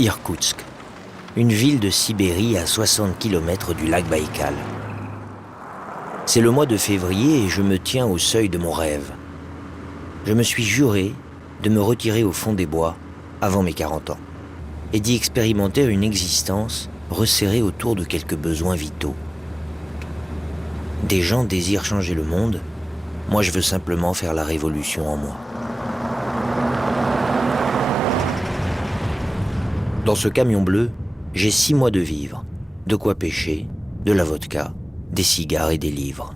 Irkoutsk, une ville de Sibérie à 60 km du lac Baïkal. C'est le mois de février et je me tiens au seuil de mon rêve. Je me suis juré de me retirer au fond des bois avant mes 40 ans et d'y expérimenter une existence resserrée autour de quelques besoins vitaux. Des gens désirent changer le monde, moi je veux simplement faire la révolution en moi. Dans ce camion bleu, j'ai 6 mois de vivre, de quoi pêcher, de la vodka, des cigares et des livres.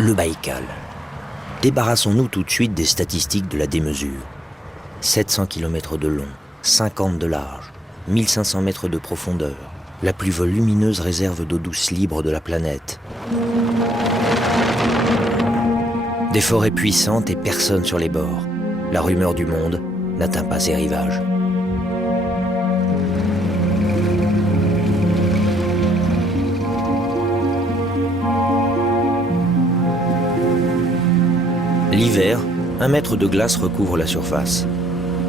Le Baïkal. Débarrassons-nous tout de suite des statistiques de la démesure. 700 km de long, 50 de large, 1500 mètres de profondeur, la plus volumineuse réserve d'eau douce libre de la planète. Des forêts puissantes et personne sur les bords. La rumeur du monde n'atteint pas ses rivages. L'hiver, 1 mètre de glace recouvre la surface.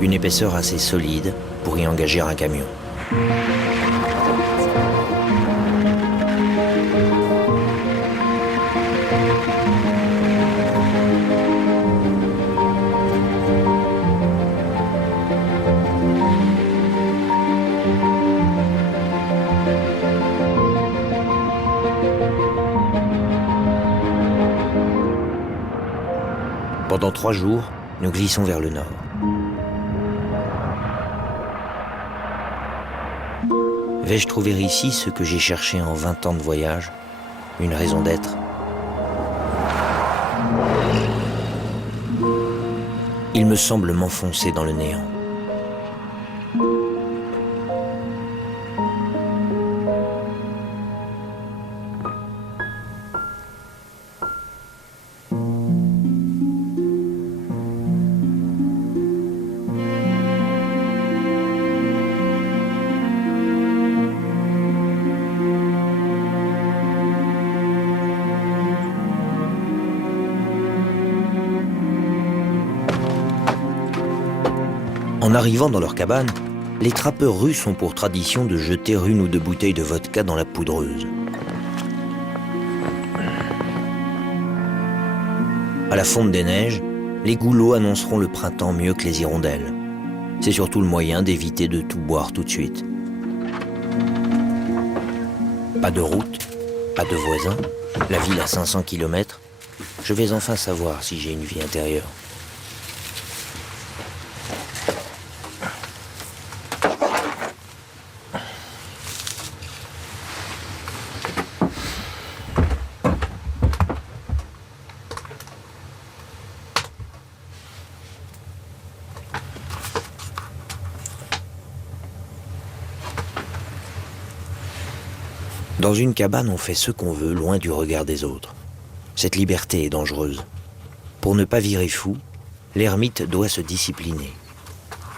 Une épaisseur assez solide pour y engager un camion. Pendant 3 jours, nous glissons vers le nord. Vais-je trouver ici ce que j'ai cherché en 20 ans de voyage? Une raison d'être? Il me semble m'enfoncer dans le néant. En arrivant dans leur cabane, les trappeurs russes ont pour tradition de jeter 1 ou 2 bouteilles de vodka dans la poudreuse. À la fonte des neiges, les goulots annonceront le printemps mieux que les hirondelles. C'est surtout le moyen d'éviter de tout boire tout de suite. Pas de route, pas de voisins, la ville à 500 km. Je vais enfin savoir si j'ai une vie intérieure. Dans une cabane, on fait ce qu'on veut, loin du regard des autres. Cette liberté est dangereuse. Pour ne pas virer fou, l'ermite doit se discipliner.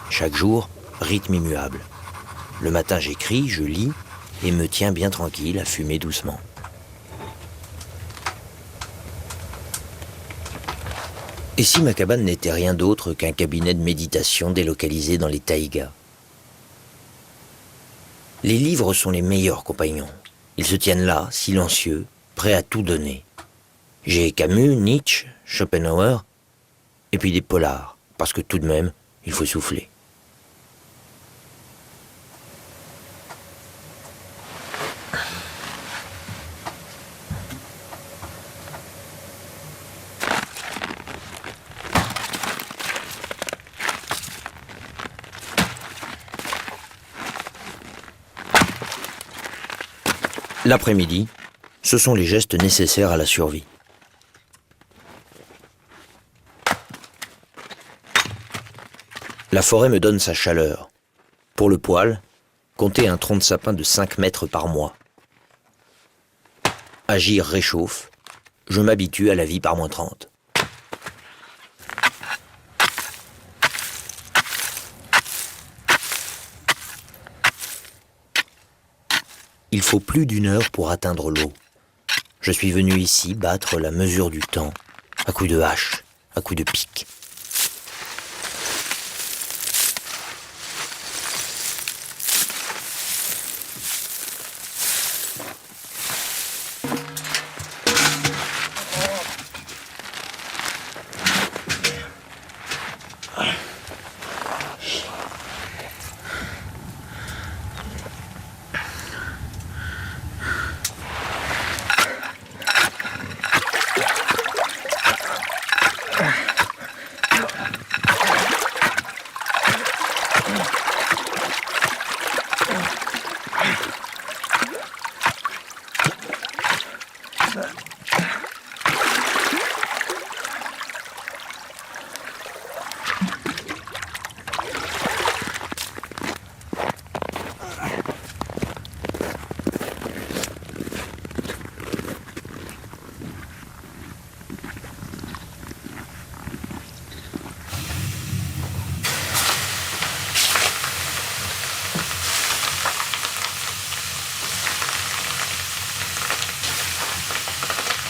Chaque jour, rythme immuable. Le matin, j'écris, je lis et me tiens bien tranquille à fumer doucement. Et si ma cabane n'était rien d'autre qu'un cabinet de méditation délocalisé dans les taïgas? Les livres sont les meilleurs compagnons. Ils se tiennent là, silencieux, prêts à tout donner. J'ai Camus, Nietzsche, Schopenhauer, et puis des polars, parce que tout de même, il faut souffler. L'après-midi, ce sont les gestes nécessaires à la survie. La forêt me donne sa chaleur. Pour le poêle, comptez un tronc de sapin de 5 mètres par mois. Agir réchauffe. Je m'habitue à la vie par -30. Il faut plus d'1 heure pour atteindre l'eau. Je suis venu ici battre la mesure du temps, à coups de hache, à coups de pique.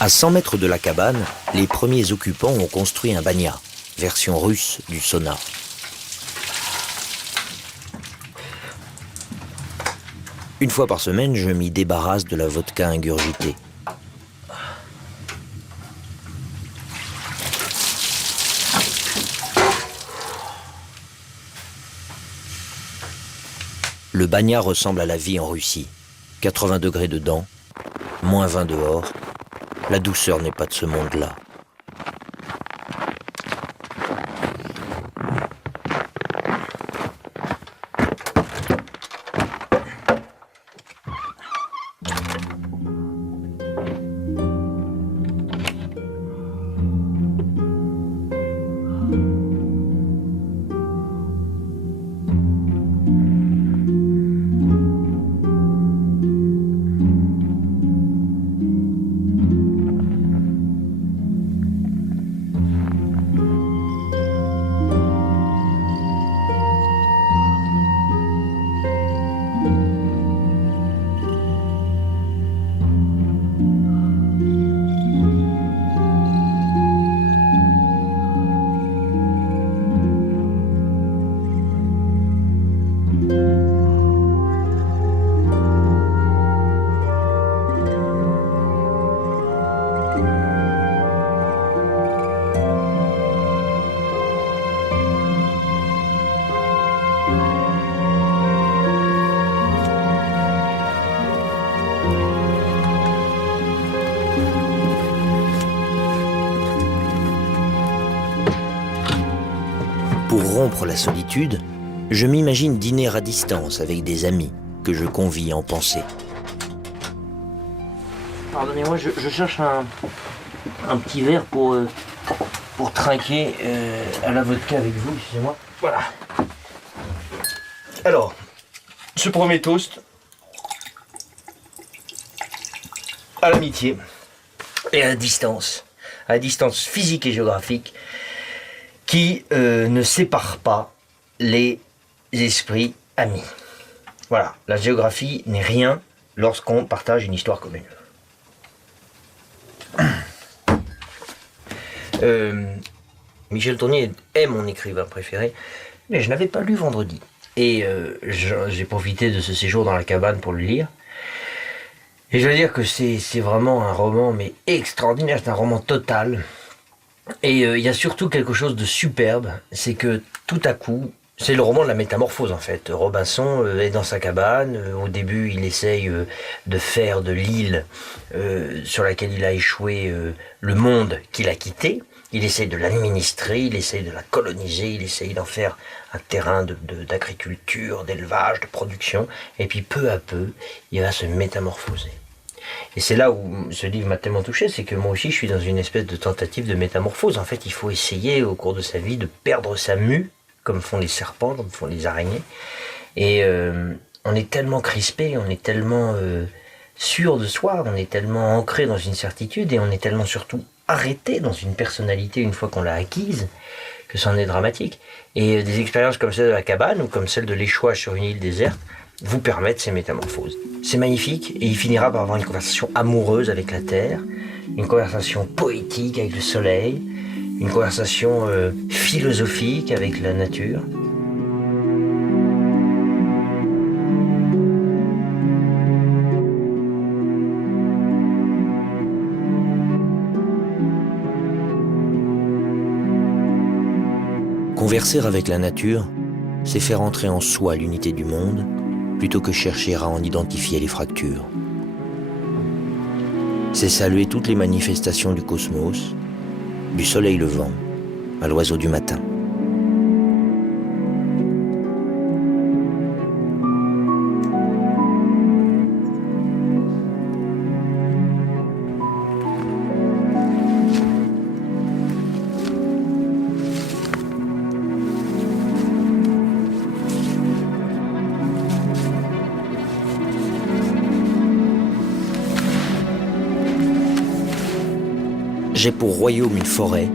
À 100 mètres de la cabane, les premiers occupants ont construit un banya, version russe du sauna. Une fois par semaine, je m'y débarrasse de la vodka ingurgitée. Le banya ressemble à la vie en Russie. 80 degrés dedans, moins 20 dehors. La douceur n'est pas de ce monde-là. Pour rompre la solitude, je m'imagine dîner à distance avec des amis que je convie en pensée. Pardonnez-moi, je cherche un petit verre pour trinquer à la vodka avec vous, excusez-moi. Voilà. Alors, ce premier toast à l'amitié et à la distance physique et géographique qui ne sépare pas les esprits amis. Voilà, la géographie n'est rien lorsqu'on partage une histoire commune. Michel Tournier est mon écrivain préféré, mais je n'avais pas lu Vendredi. Et j'ai profité de ce séjour dans la cabane pour le lire. Et je veux dire que c'est vraiment un roman mais extraordinaire, c'est un roman total. Et il y a surtout quelque chose de superbe, c'est que tout à coup, c'est le roman de la métamorphose en fait. Robinson est dans sa cabane, au début il essaye de faire de l'île sur laquelle il a échoué le monde qu'il a quitté. Il essaye de l'administrer, il essaye de la coloniser, il essaye d'en faire un terrain d'agriculture, d'élevage, de production. Et puis peu à peu, il va se métamorphoser. Et c'est là où ce livre m'a tellement touché, c'est que moi aussi je suis dans une espèce de tentative de métamorphose. En fait, il faut essayer au cours de sa vie de perdre sa mue, comme font les serpents, comme font les araignées. Et on est tellement crispé, on est tellement sûr de soi, on est tellement ancré dans une certitude et on est tellement surtout arrêté dans une personnalité une fois qu'on l'a acquise, que ça en est dramatique. Et des expériences comme celle de la cabane ou comme celle de l'échouage sur une île déserte vous permettre ces métamorphoses. C'est magnifique et il finira par avoir une conversation amoureuse avec la Terre, une conversation poétique avec le soleil, une conversation philosophique avec la nature. Converser avec la nature, c'est faire entrer en soi l'unité du monde, plutôt que chercher à en identifier les fractures. C'est saluer toutes les manifestations du cosmos, du soleil levant à l'oiseau du matin. J'ai pour royaume une forêt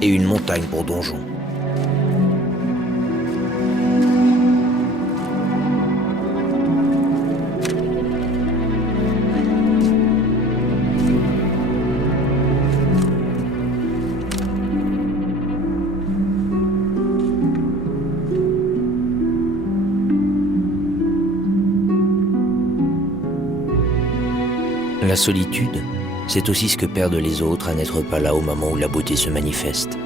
et une montagne pour donjon. La solitude, c'est aussi ce que perdent les autres à n'être pas là au moment où la beauté se manifeste.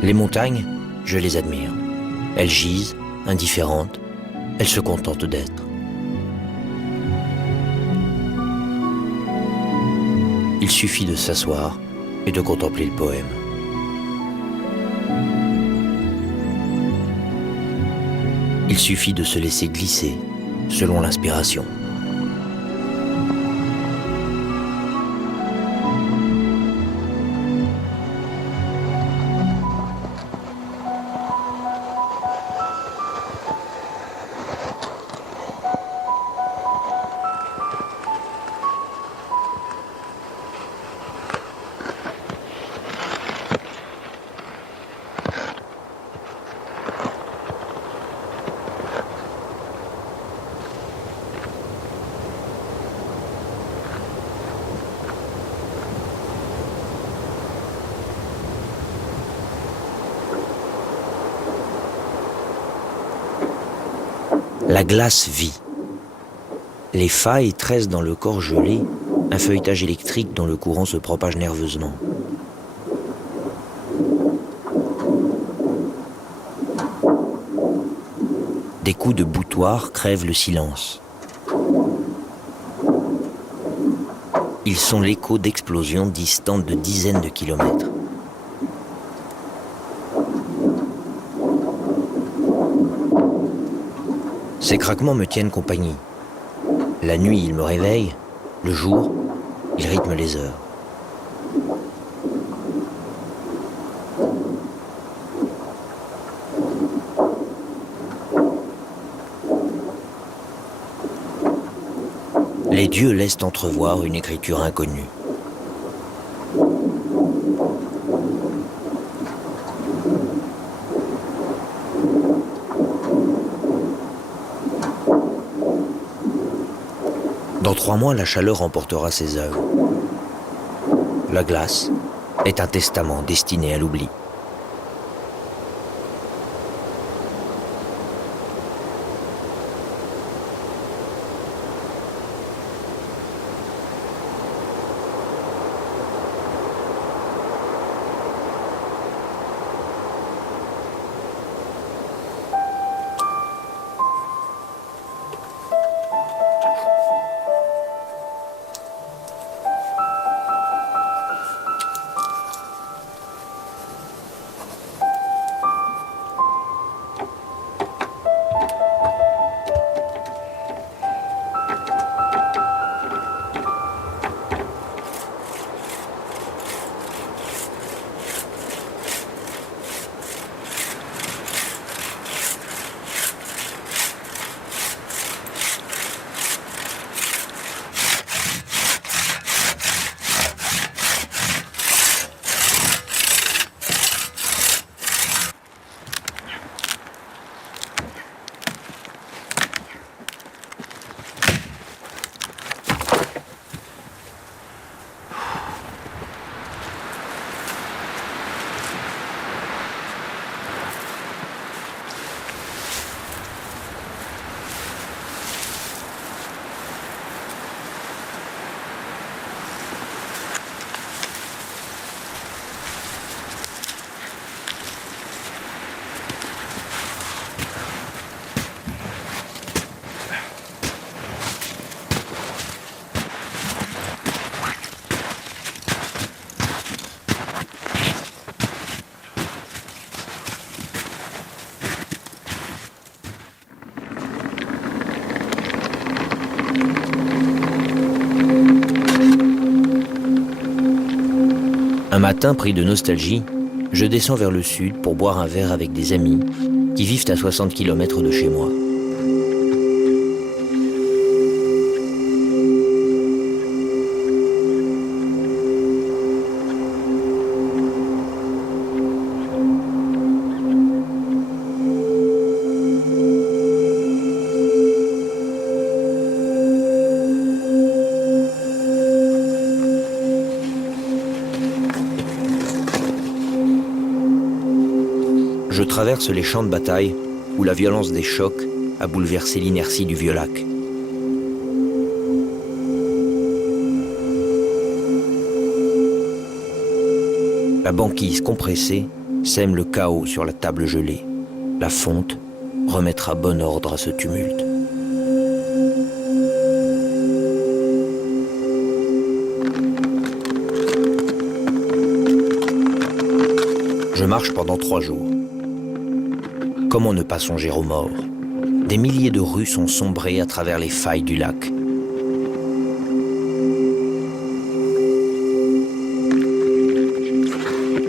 Les montagnes, je les admire. Elles gisent, indifférentes, elles se contentent d'être. Il suffit de s'asseoir et de contempler le poème. Il suffit de se laisser glisser selon l'inspiration. La glace vit. Les failles tressent dans le corps gelé un feuilletage électrique dont le courant se propage nerveusement. Des coups de boutoir crèvent le silence. Ils sont l'écho d'explosions distantes de dizaines de kilomètres. Ces craquements me tiennent compagnie. La nuit, ils me réveillent. Le jour, ils rythment les heures. Les dieux laissent entrevoir une écriture inconnue. Dans 3 mois, la chaleur emportera ses œuvres. La glace est un testament destiné à l'oubli. Un matin, pris de nostalgie, je descends vers le sud pour boire un verre avec des amis qui vivent à 60 km de chez moi. Je traverse les champs de bataille où la violence des chocs a bouleversé l'inertie du vieux lac. La banquise compressée sème le chaos sur la table gelée. La fonte remettra bon ordre à ce tumulte. Je marche pendant 3 jours. Comment ne pas songer aux morts? Des milliers de rues sont sombrées à travers les failles du lac.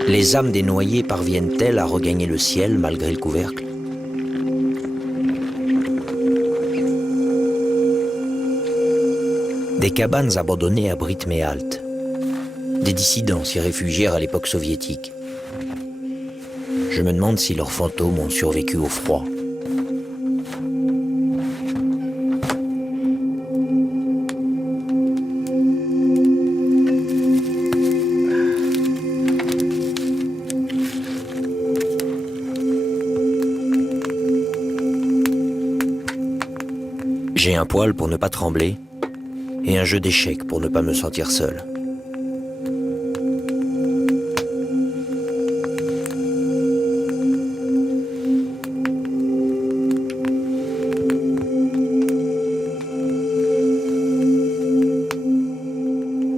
Les âmes des noyés parviennent-elles à regagner le ciel malgré le couvercle? Des cabanes abandonnées abritent mes haltes. Des dissidents s'y réfugièrent à l'époque soviétique. Je me demande si leurs fantômes ont survécu au froid. J'ai un poêle pour ne pas trembler et un jeu d'échecs pour ne pas me sentir seul.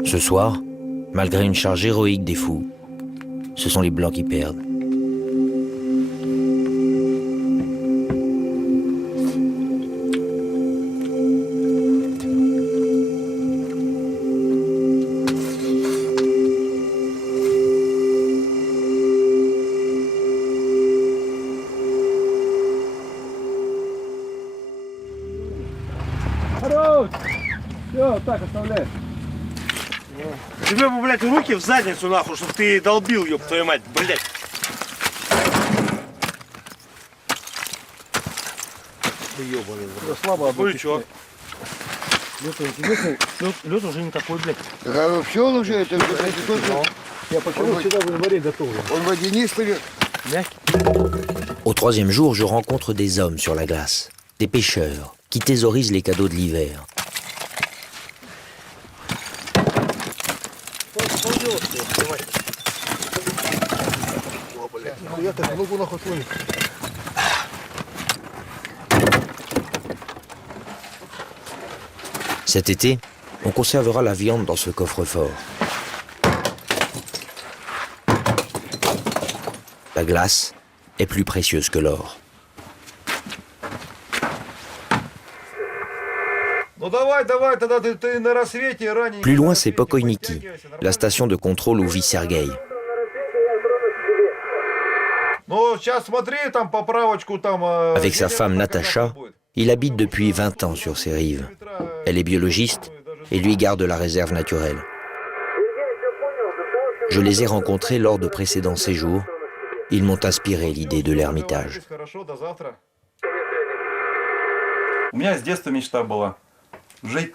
Ce soir, malgré une charge héroïque des fous, ce sont les Blancs qui perdent. Все, так оставляй. Тебе бы, блядь, руки в задницу, нахуй, чтоб ты долбил, ёб твою мать, блядь. Ты ёбаный, блядь. Слабо Ну и чё? Лёд интересный. Лед уже не такой, блядь. Все уже, это только Я почему всегда в январе готовлю? он водянистый. Au 3e jour, je rencontre des hommes sur la glace, des pêcheurs qui thésaurisent les cadeaux de l'hiver. Я так много нахуй свой. Cet été, on conservera la viande dans ce coffre-fort. La glace est plus précieuse que l'or. Plus loin, c'est Pokoïniki, la station de contrôle où vit Sergueï. Avec sa femme Natacha, il habite depuis 20 ans sur ces rives. Elle est biologiste et lui garde la réserve naturelle. Je les ai rencontrés lors de précédents séjours. Ils m'ont inspiré l'idée de l'ermitage. У меня с детства мечта была жить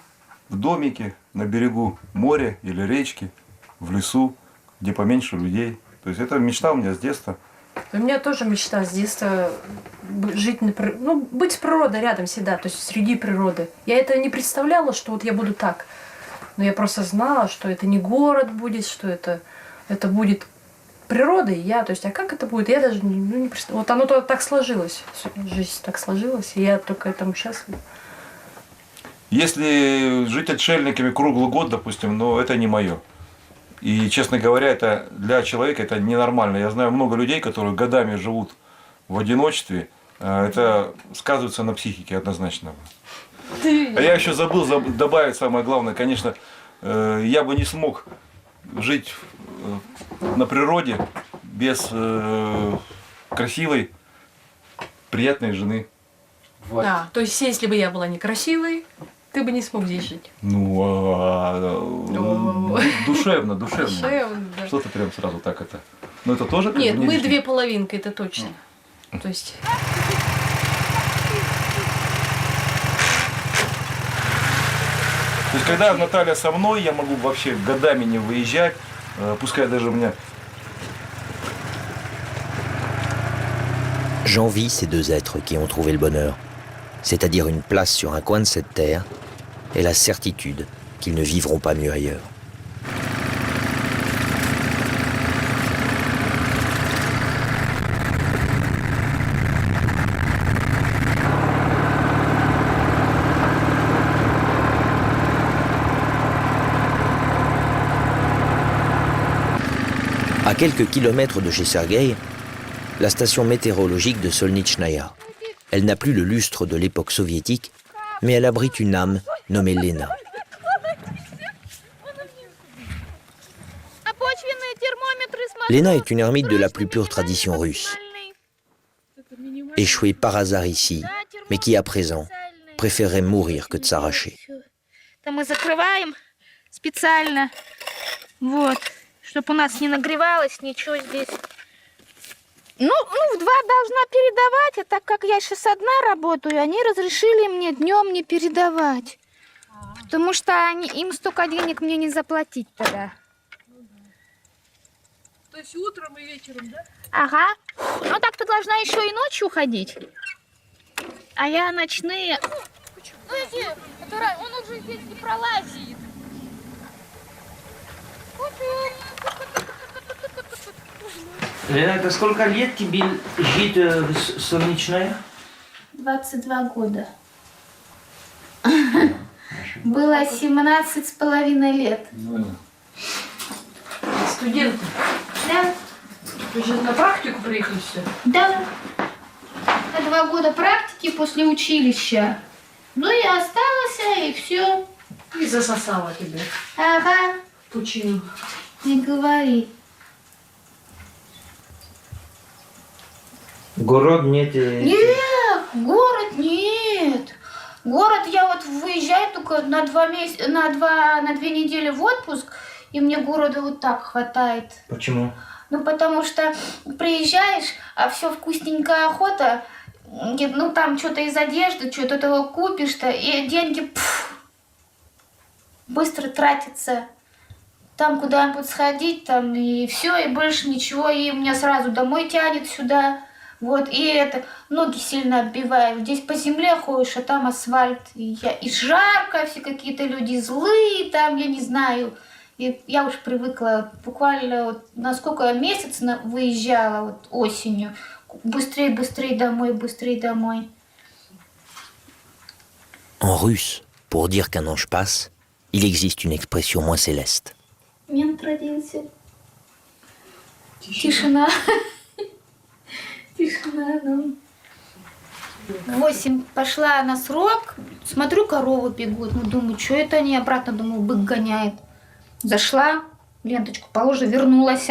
в домике на берегу моря или речки, в лесу, где поменьше людей. То есть это мечта у меня с детства. У меня тоже мечта с детства жить быть с природой рядом всегда, то есть среди природы. Я это не представляла, что вот я буду так. Но я просто знала, что это не город будет, что это будет природа и я. То есть, а как это будет, я даже не представляла. Вот оно так сложилось, жизнь так сложилась, и я только этому счастлива. Если жить отшельниками круглый год, допустим, но это не мое. И, честно говоря, это для человека это ненормально. Я знаю много людей, которые годами живут в одиночестве. Это сказывается на психике однозначно. А я еще забыл добавить самое главное. Конечно, я бы не смог жить на природе, без красивой, приятной жены. Вот. А, то есть, если бы я была некрасивой, ты бы не смог здесь жить. Ну, душевно. Душевно, да. Что ты прям сразу так это? Ну это тоже как Нет, бы не мы лишнее. две половинки, это точно. То есть... То есть, когда Наталья со мной, я могу вообще годами не выезжать, пускай даже у меня... J'envie ces deux êtres qui ont trouvé le bonheur, c'est-à-dire une place sur un coin de cette terre et la certitude qu'ils ne vivront pas mieux ailleurs. À quelques kilomètres de chez Sergueï, la station météorologique de Solnitchnaya. Elle n'a plus le lustre de l'époque soviétique, mais elle abrite une âme nommée Lena. Lena est une ermite de la plus pure tradition russe, échouée par hasard ici, mais qui à présent préférerait mourir que de s'arracher. Мы закрываем специально, вот, чтобы у нас не нагревалось ничего здесь. Ну, в 2 должна передавать, а так как я сейчас одна работаю, они разрешили мне днем не передавать. Потому что им столько денег мне не заплатить тогда. То есть утром и вечером, да? Ага. Ну так ты должна еще и ночью ходить. А я ночные. Он уже здесь не пролазит. Лена, это сколько лет тебе жить в Солнечное? 22 года. Было 17,5 лет. Студенты. Да, Вы же на практику приехали все. да. 2 года практики после училища. Ну и осталось, и все. И засосала тебе Ага, пучину. не говори. Город нет. Нет, город нет. Город я вот выезжаю только на 2 месяца, на 2 недели в отпуск, и мне города вот так хватает. Почему? Ну, потому что приезжаешь, а все вкусненькая охота, ну, там что-то из одежды, что-то того купишь-то, и деньги быстро тратятся. Там куда-нибудь сходить, там, и все, и больше ничего, и меня сразу домой тянет сюда. Вот, и это, ноги сильно отбивают. Здесь по земле ходишь, а там асфальт. И жарко, все какие-то люди злые, там, я не знаю. И я уж привыкла, буквально вот на сколько месяц выезжала вот осенью. Быстрее домой, быстрее домой. En russe, pour dire qu'un ange passe, il existe une expression moins céleste. Мент родился. Тишина. Тишина, ну. 8 пошла на срок, смотрю, коровы бегут. Ну, думаю, что это они? Обратно, думаю, бык гоняет. Зашла, ленточку положила, вернулась.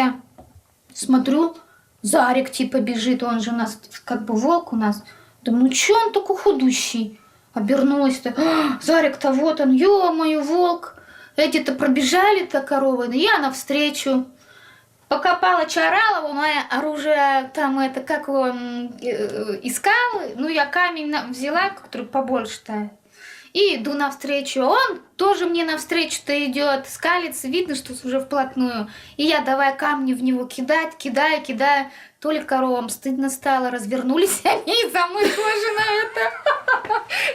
Смотрю, Зарик типа бежит, он же у нас как бы волк у нас. Думаю, ну что он такой худущий? Обернулась-то, Зарик-то вот он, ё-моё, волк. Эти-то пробежали-то коровы, я навстречу. Пока Палыч орал, мое оружие там это, как его искал, ну я камень взяла, который побольше-то, и иду навстречу. Он тоже мне навстречу-то идет, скалится, видно, что уже вплотную. И я давай камни в него кидать, кидаю. То ли коровам стыдно стало, развернулись они, и за мной тоже на это.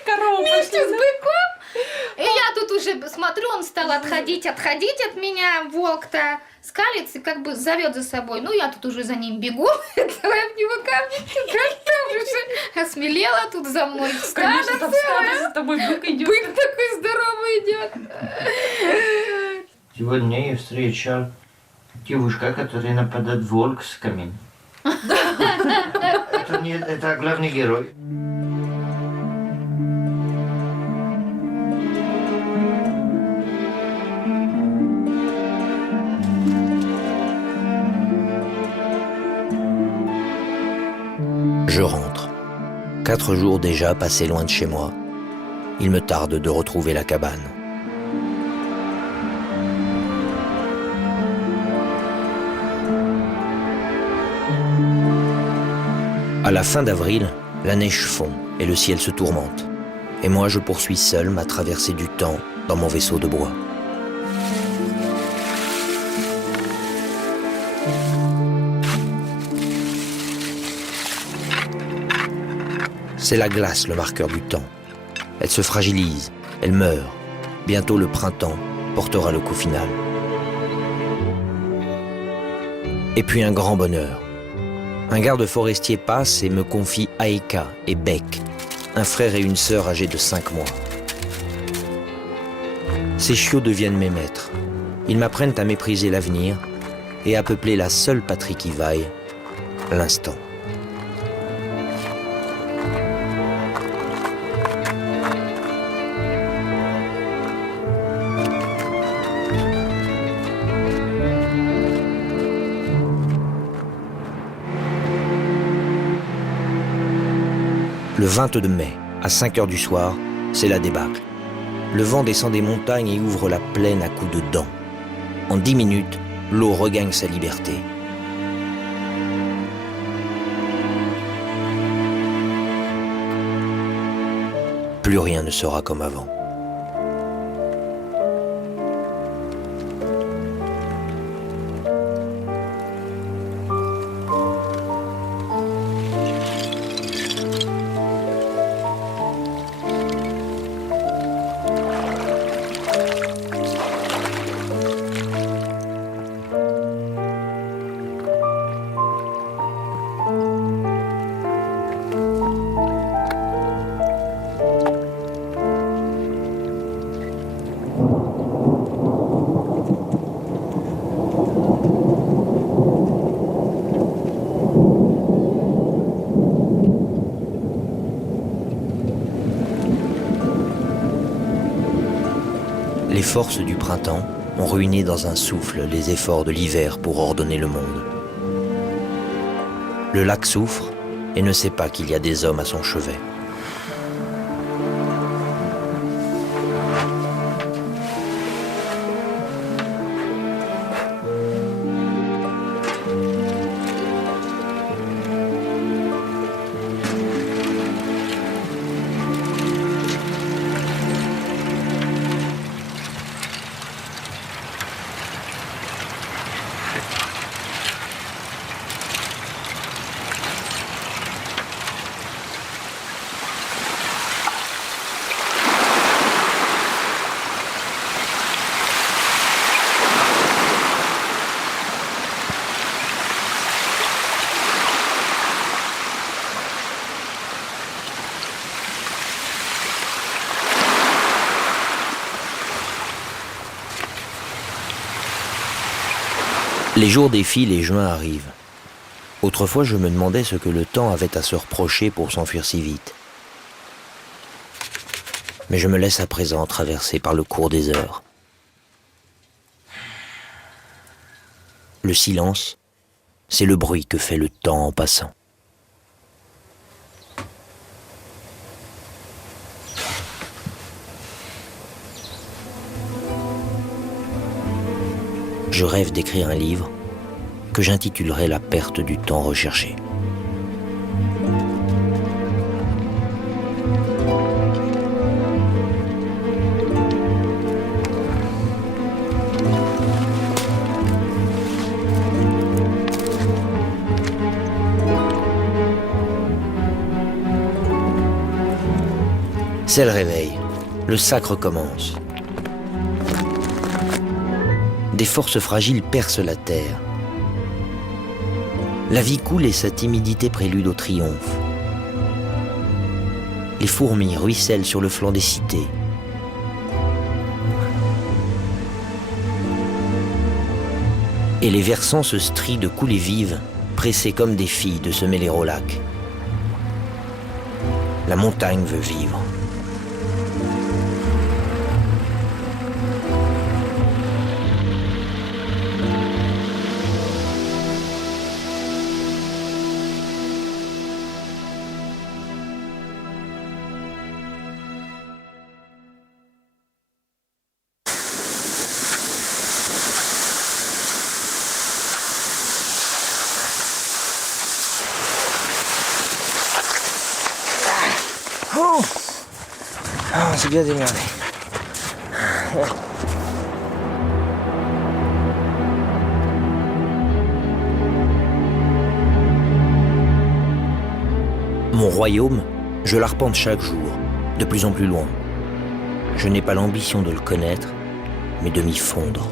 Корова Вместе с быком. И я тут уже смотрю, он стал отходить от меня, волк-то скалится и как бы зовет за собой. Ну, я тут уже за ним бегу, давай в него камни кидать, там уже осмелела тут за мной. Конечно, там стадо за тобой бык идет. Бык такой здоровый идет. Сегодня я встречал девушка, которая нападает волк с камин. Это главный герой. 4 jours déjà passés loin de chez moi, il me tarde de retrouver la cabane. À la fin d'avril, la neige fond et le ciel se tourmente. Et moi, je poursuis seul ma traversée du temps dans mon vaisseau de bois. C'est la glace le marqueur du temps. Elle se fragilise, elle meurt. Bientôt le printemps portera le coup final. Et puis un grand bonheur. Un garde forestier passe et me confie Aïka et Beck, un frère et une sœur âgés de 5 mois. Ces chiots deviennent mes maîtres. Ils m'apprennent à mépriser l'avenir et à peupler la seule patrie qui vaille, l'instant. Le 22 mai, à 5 heures du soir, c'est la débâcle. Le vent descend des montagnes et ouvre la plaine à coups de dents. En 10 minutes, l'eau regagne sa liberté. Plus rien ne sera comme avant. Les forces du printemps ont ruiné dans un souffle les efforts de l'hiver pour ordonner le monde. Le lac souffre et ne sait pas qu'il y a des hommes à son chevet. Les jours défilent et juin arrive. Autrefois, je me demandais ce que le temps avait à se reprocher pour s'enfuir si vite. Mais je me laisse à présent traverser par le cours des heures. Le silence, c'est le bruit que fait le temps en passant. Je rêve d'écrire un livre que j'intitulerai La perte du temps recherché. C'est le réveil, le sacre commence. Des forces fragiles percent la terre. La vie coule et sa timidité prélude au triomphe. Les fourmis ruissellent sur le flanc des cités. Et les versants se strient de coulées vives, pressées comme des filles de se mêler au lac. La montagne veut vivre. Ah, on s'est bien démerdé. Mon royaume, je l'arpente chaque jour, de plus en plus loin. Je n'ai pas l'ambition de le connaître, mais de m'y fondre.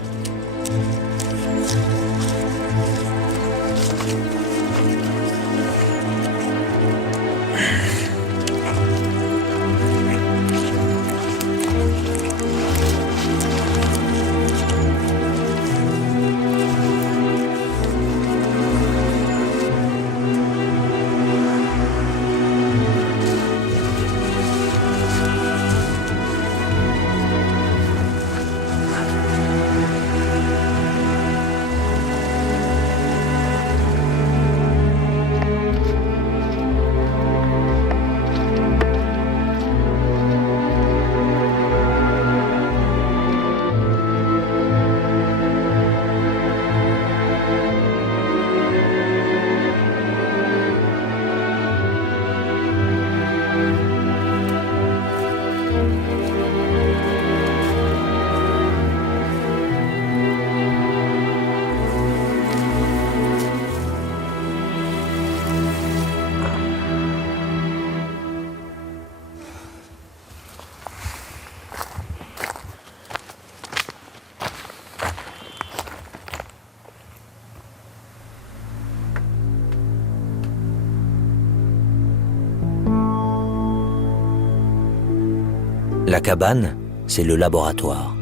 La cabane, c'est le laboratoire,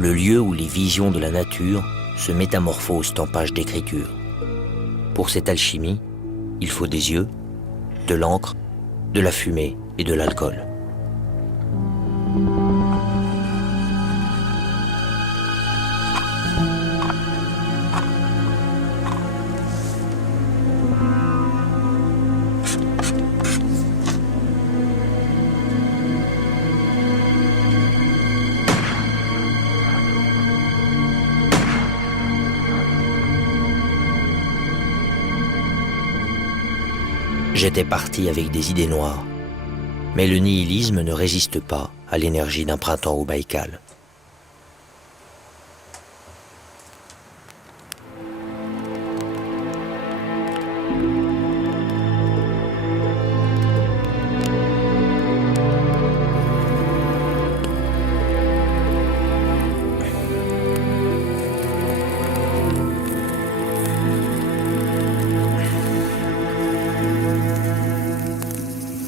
le lieu où les visions de la nature se métamorphosent en pages d'écriture. Pour cette alchimie, il faut des yeux, de l'encre, de la fumée et de l'alcool. J'étais parti avec des idées noires. Mais le nihilisme ne résiste pas à l'énergie d'un printemps au Baïkal.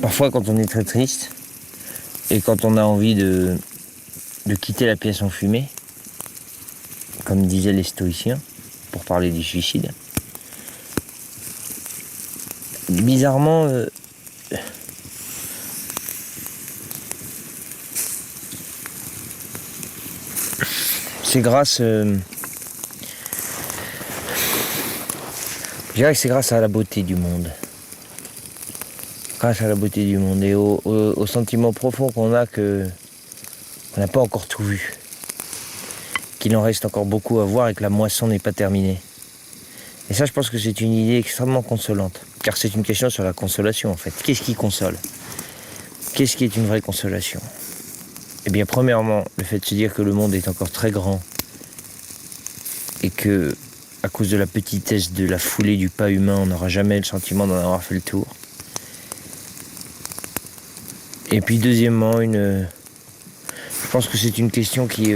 Parfois, quand on est très triste et quand on a envie de quitter la pièce enfumée, comme disaient les stoïciens, pour parler du suicide, bizarrement, c'est grâce... je dirais que c'est grâce à la beauté du monde. Grâce à la beauté du monde et au sentiment profond qu'on a qu'on n'a pas encore tout vu. Qu'il en reste encore beaucoup à voir et que la moisson n'est pas terminée. Et ça, je pense que c'est une idée extrêmement consolante. Car c'est une question sur la consolation, en fait. Qu'est-ce qui console? Qu'est-ce qui est une vraie consolation? Eh bien, premièrement, le fait de se dire que le monde est encore très grand et que, à cause de la petitesse de la foulée du pas humain, on n'aura jamais le sentiment d'en avoir fait le tour. Et puis deuxièmement, je pense que c'est une question qui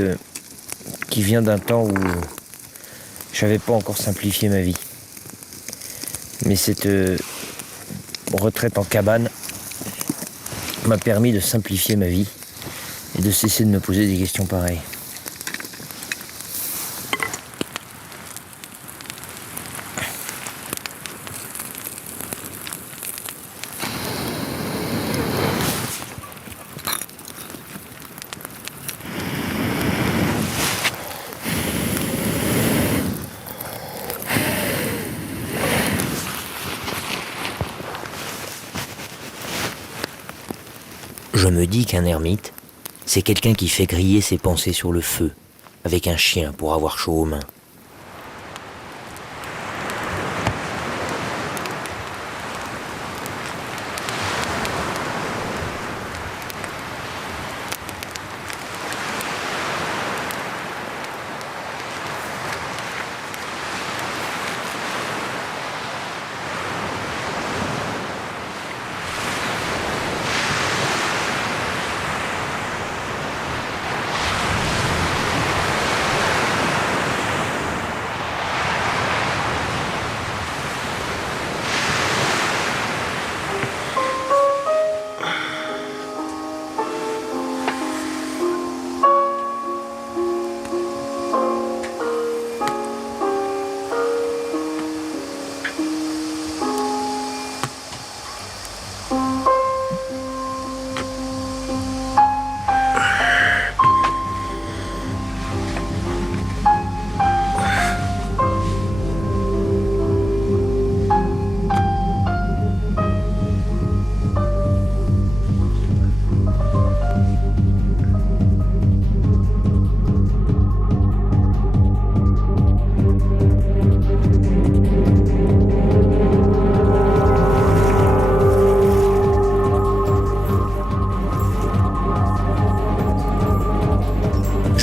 vient d'un temps où je n'avais pas encore simplifié ma vie. Mais cette retraite en cabane m'a permis de simplifier ma vie et de cesser de me poser des questions pareilles. Je me dis qu'un ermite, c'est quelqu'un qui fait griller ses pensées sur le feu, avec un chien pour avoir chaud aux mains.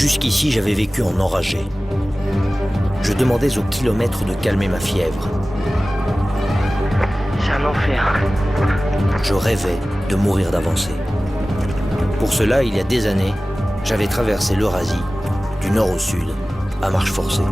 Jusqu'ici, j'avais vécu en enragé. Je demandais au kilomètre de calmer ma fièvre. C'est un enfer. Je rêvais de mourir d'avancée. Pour cela, il y a des années, j'avais traversé l'Eurasie, du nord au sud, à marche forcée.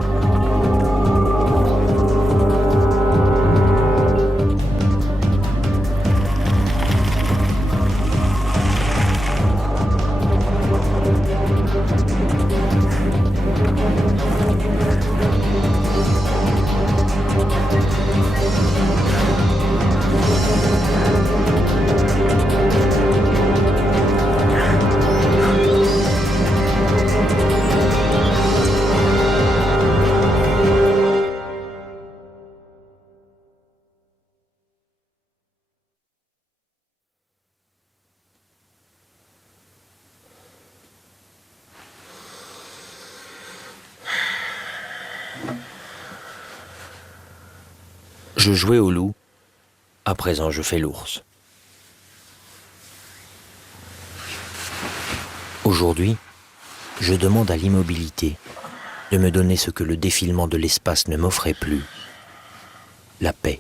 Je jouais au loup, à présent je fais l'ours. Aujourd'hui, je demande à l'immobilité de me donner ce que le défilement de l'espace ne m'offrait plus, la paix.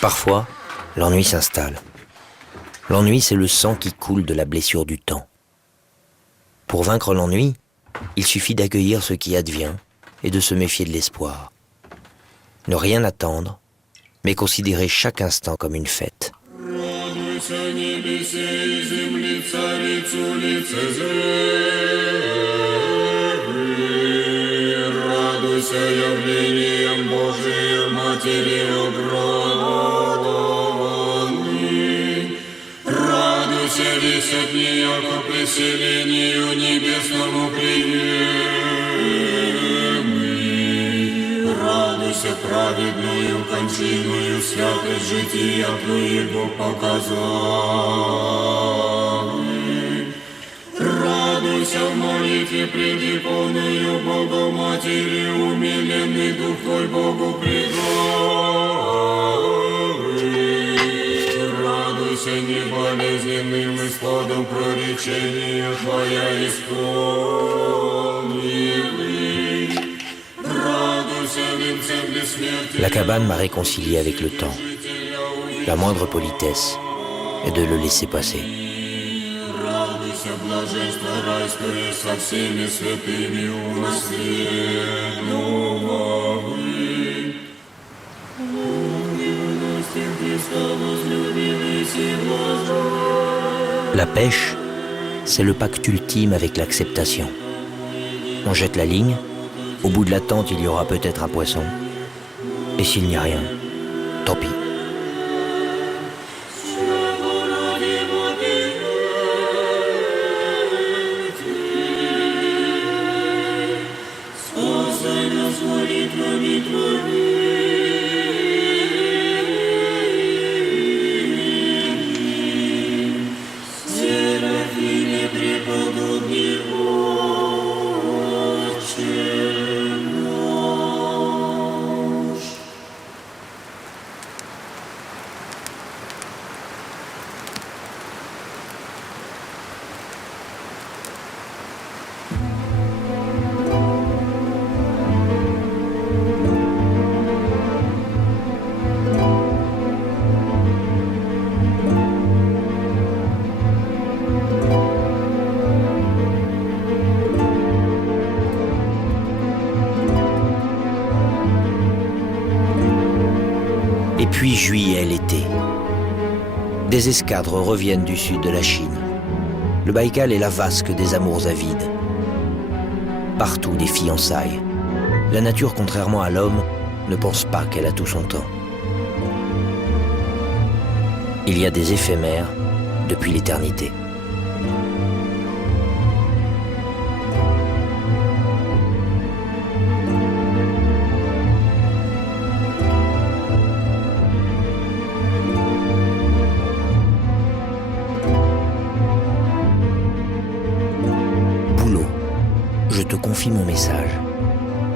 Parfois, l'ennui s'installe. L'ennui, c'est le sang qui coule de la blessure du temps. Pour vaincre l'ennui, il suffit d'accueillir ce qui advient et de se méfier de l'espoir. Ne rien attendre, mais considérer chaque instant comme une fête. Праведную кончиную святость жития Твоего показал. Радуйся в молитве предиковную Богу Матери, умиленный Дух Твой Богу предал. Радуйся неболезненным исходом проречения Твоя исполнилась. La cabane m'a réconcilié avec le temps. La moindre politesse est de le laisser passer. La pêche, c'est le pacte ultime avec l'acceptation. On jette la ligne, au bout de la tente, il y aura peut-être un poisson. Et s'il n'y a rien, tant pis. Et puis juillet, l'été. Des escadres reviennent du sud de la Chine. Le Baïkal est la vasque des amours avides. Partout des fiançailles. La nature, contrairement à l'homme, ne pense pas qu'elle a tout son temps. Il y a des éphémères depuis l'éternité. je te confie mon message.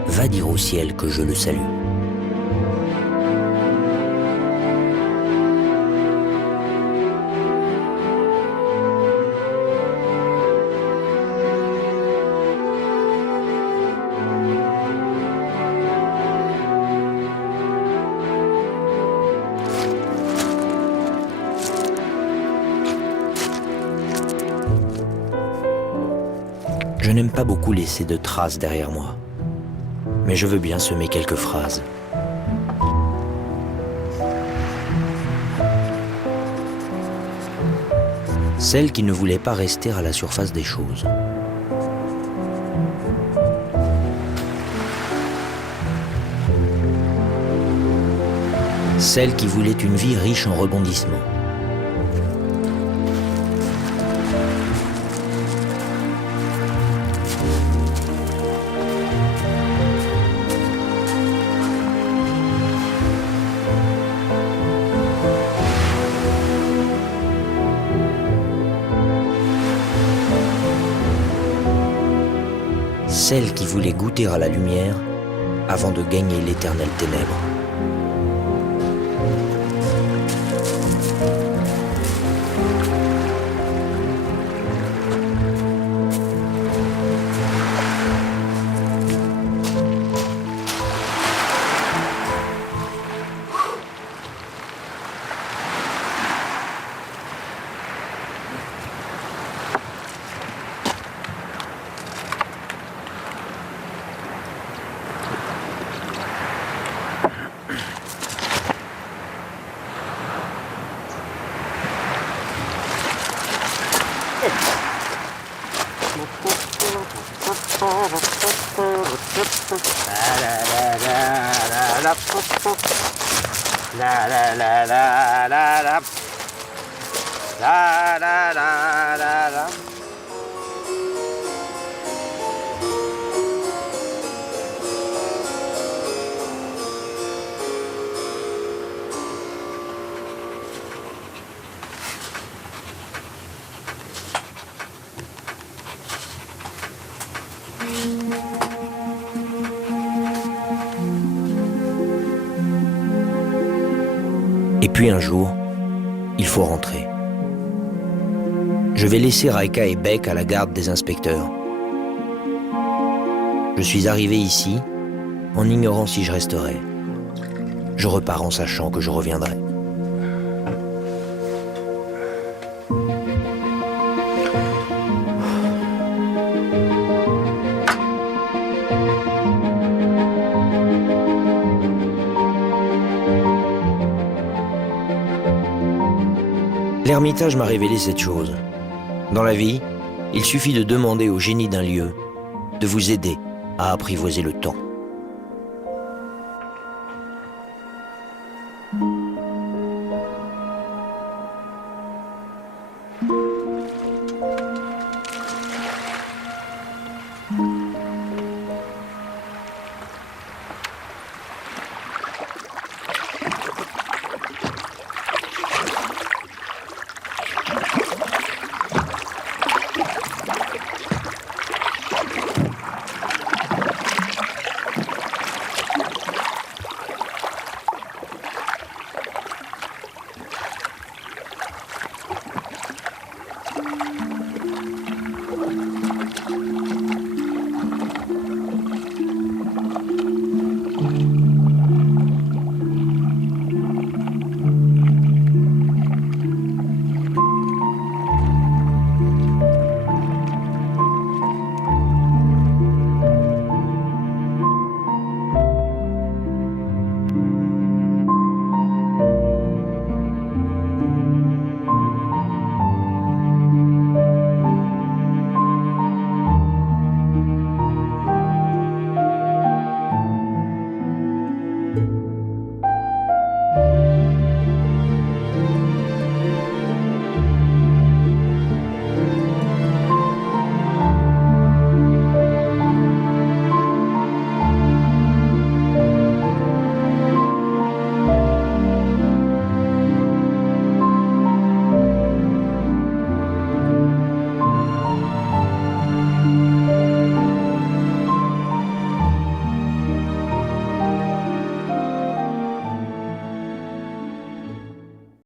Va dire au ciel que je le salue. Je n'aime pas beaucoup laisser de traces derrière moi, mais je veux bien semer quelques phrases. Celle qui ne voulait pas rester à la surface des choses. Celle qui voulait une vie riche en rebondissements. Celle qui voulait goûter à la lumière avant de gagner l'éternelle ténèbre. Et puis un jour, il faut rentrer. Je vais laisser Raika et Beck à la garde des inspecteurs. Je suis arrivé ici en ignorant si je resterai. Je repars en sachant que je reviendrai. L'Ermitage m'a révélé cette chose. Dans la vie, il suffit de demander au génie d'un lieu de vous aider à apprivoiser le temps.